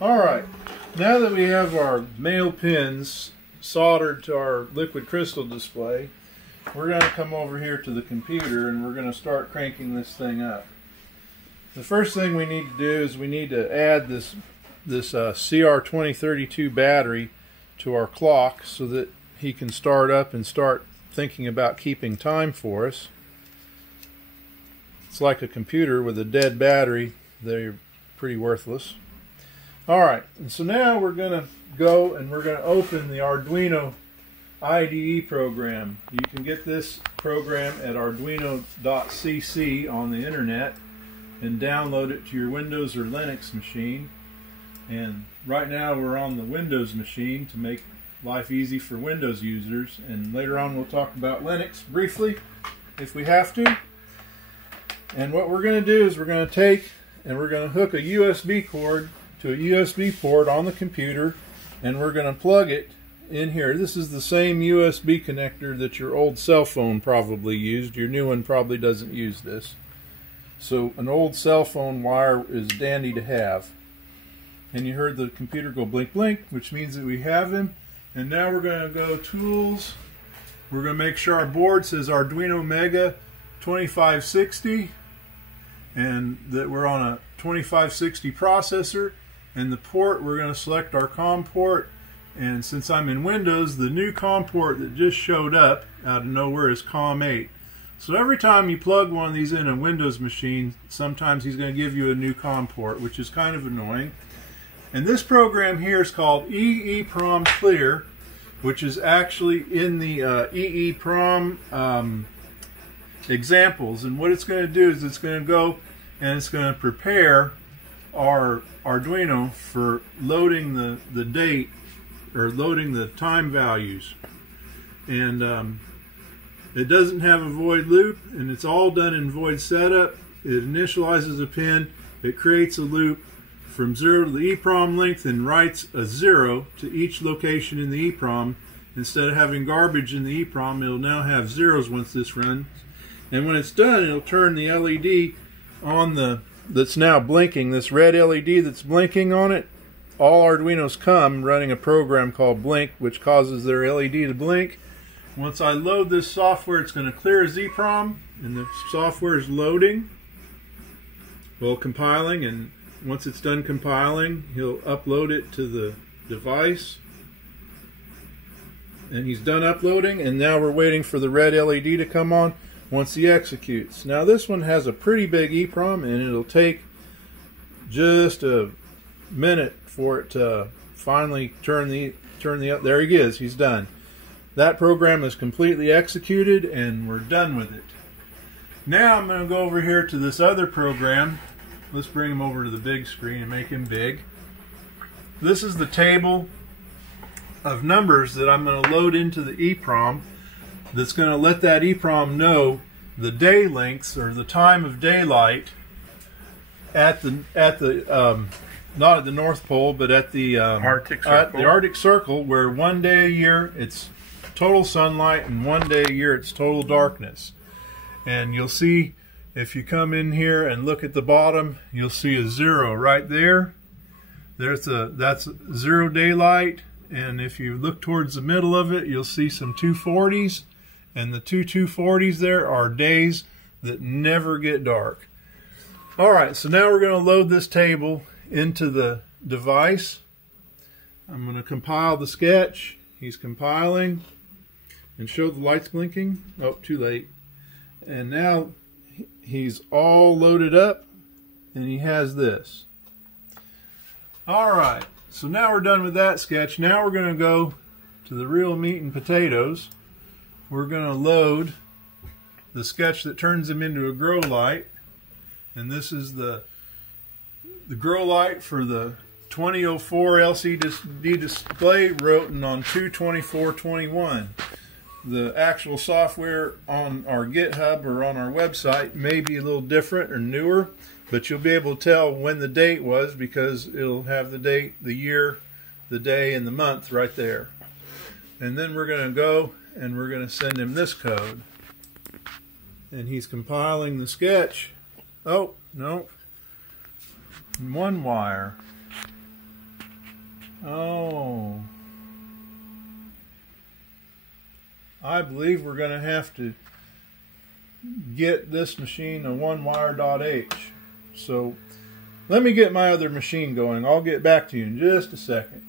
Alright, now that we have our male pins soldered to our liquid crystal display, we're going to come over here to the computer and we're going to start cranking this thing up. The first thing we need to do is we need to add this CR2032 battery to our clock so that he can start up and start thinking about keeping time for us. It's like a computer with a dead battery. They're pretty worthless. Alright, and so now we're going to go and we're going to open the Arduino IDE program. You can get this program at arduino.cc on the internet and download it to your Windows or Linux machine. And right now we're on the Windows machine to make life easy for Windows users, and later on we'll talk about Linux briefly if we have to. And what we're going to do is we're going to take and we're going to hook a USB cord to a USB port on the computer, and we're going to plug it in here. This is the same USB connector that your old cell phone probably used. Your new one probably doesn't use this. So an old cell phone wire is dandy to have. And you heard the computer go blink blink, which means that we have him. And now we're going to go Tools. We're going to make sure our board says Arduino Mega 2560 and that we're on a 2560 processor. And the port, we're going to select our COM port. And since I'm in Windows, the new COM port that just showed up out of nowhere is COM 8. So every time you plug one of these in a Windows machine, sometimes he's going to give you a new COM port, which is kind of annoying. And this program here is called EEPROM Clear, which is actually in the EEPROM examples. And what it's going to do is it's going to go and it's going to prepare our Arduino for loading the date or loading the time values. And it doesn't have a void loop, and it's all done in void setup. It initializes a pin, it creates a loop from 0 to the EEPROM length and writes a 0 to each location in the EEPROM. Instead of having garbage in the EEPROM, it'll now have zeros once this runs. And when it's done, it'll turn the LED on that's now blinking, this red LED that's blinking on it. All Arduinos come running a program called Blink, which causes their LED to blink. Once I load this software, it's going to clear as EEPROM, and the software is loading, well, compiling, and once it's done compiling, he'll upload it to the device. And he's done uploading, and now we're waiting for the red LED to come on once he executes. Now this one has a pretty big EEPROM, and it'll take just a minute for it to finally turn the there he is, he's done. That program is completely executed and we're done with it. Now I'm going to go over here to this other program. Let's bring him over to the big screen and make him big. This is the table of numbers that I'm going to load into the EEPROM that's going to let that EEPROM know the day lengths or the time of daylight at the not at the North Pole, but at the Arctic Circle. At the Arctic Circle, where one day a year it's total sunlight and one day a year it's total darkness. And you'll see if you come in here and look at the bottom, you'll see a 0 right there. That's 0 daylight. And if you look towards the middle of it, you'll see some 240s. And the two 240s there are days that never get dark. Alright, so now we're going to load this table into the device. I'm going to compile the sketch. He's compiling. And show the lights blinking. Oh, too late. And now he's all loaded up, and he has this. Alright, so now we're done with that sketch. Now we're going to go to the real meat and potatoes. We're going to load the sketch that turns him into a grow light. And this is the grow light for the 2004 LCD display written on 2/24/21. The actual software on our GitHub or on our website may be a little different or newer, but you'll be able to tell when the date was because it'll have the date, the year, the day, and the month right there. And then we're going to go and we're going to send him this code. And he's compiling the sketch. Oh, no. One wire. I believe we're going to have to get this machine a one-wire.h. So let me get my other machine going. I'll get back to you in just a second.